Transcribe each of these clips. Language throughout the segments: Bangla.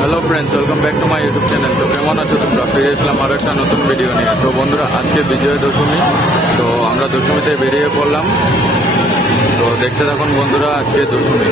Hello friends, welcome back to my YouTube channel. তো কেমন আছো তোমরা? ফিরে এসলাম আরও একটা নতুন ভিডিও নিয়ে। তো বন্ধুরা, আজকে বিজয়া দশমী। তো আমরা দশমীতে বেরিয়ে পড়লাম। তো দেখতে থাকুন বন্ধুরা, আজকে দশমী।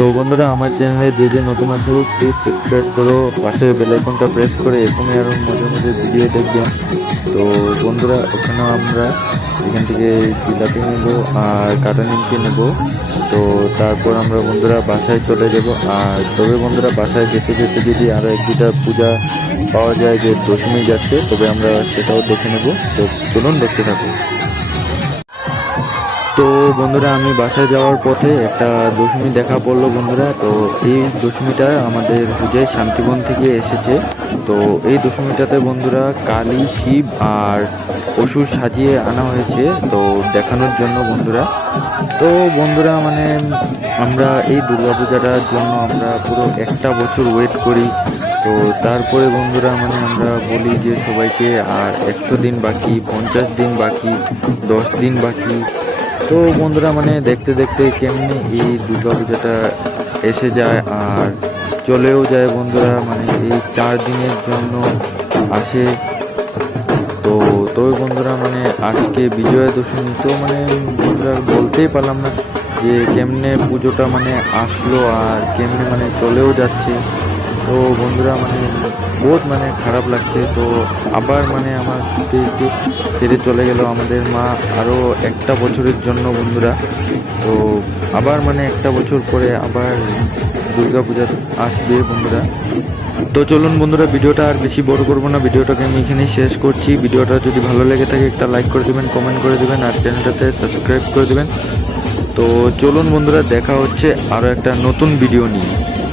তো বন্ধুরা, আমার চ্যানেলে যে যে নতুন আছে প্লিজ সাবস্ক্রাইব করো, পাশে বেল আইকনটা প্রেস করে এরকমই আরও মধ্যে মধ্যে ভিডিও দেখবেন। তো বন্ধুরা, ওখানে আমরা এখান থেকে জিলাপি নেব আর কাটা নিমকি নেব। তো তারপর আমরা বন্ধুরা বাসায় চলে যাব। আর তবে বন্ধুরা, বাসায় যেতে যেতে যদি আরও এক দুটা পূজা পাওয়া যায় যে দশমী যাচ্ছে, তবে আমরা সেটাও দেখে নেব। তো চলুন দেখতে থাকুন। তো বন্ধুরা, আমি বাসায় যাওয়ার পথে একটা দশমী দেখা পড়লো বন্ধুরা। তো এই দশমীটা আমাদের পূজায় শান্তিবন থেকে এসেছে। তো এই দশমীটাতে বন্ধুরা কালী, শিব আর অসুর সাজিয়ে আনা হয়েছে তো দেখানোর জন্য বন্ধুরা। তো বন্ধুরা মানে আমরা এই দুর্গাপূজাটার জন্য আমরা পুরো একটা বছর ওয়েট করি। তো তারপরে বন্ধুরা মানে আমরা বলি যে সবাইকে আর 100 দিন বাকি, 50 দিন বাকি, 10 দিন বাকি। তো বন্ধুরা মানে দেখতে দেখতে কেমনি এই দুর্গাপূজাটা এসে যায় আর চলেও যায় বন্ধুরা। মানে এই 4 দিনের জন্য আসে। তো তবে বন্ধুরা মানে আজকে বিজয়া দশমী। তো মানে বন্ধুরা বলতেই পারলাম না যে কেমনে পুজোটা মানে আসলো আর কেমনে মানে চলেও যাচ্ছে। তো বন্ধুরা মানে বহুত মানে খারাপ লাগছে। তো আবার মানে আমাদেরকে ছেড়ে চলে গেল আমাদের মা আরও একটা বছরের জন্য বন্ধুরা। তো আবার মানে একটা বছর পরে আবার দুর্গাপূজা আসবে বন্ধুরা। তো চলুন বন্ধুরা, ভিডিওটা আর বেশি বড় করবো না, ভিডিওটাকে আমি এখানেই শেষ করছি। ভিডিওটা যদি ভালো লেগে থাকে একটা লাইক করে দেবেন, কমেন্ট করে দেবেন আর চ্যানেলটাতে সাবস্ক্রাইব করে দেবেন। তো চলুন বন্ধুরা, দেখা হচ্ছে আরও একটা নতুন ভিডিও নিয়ে।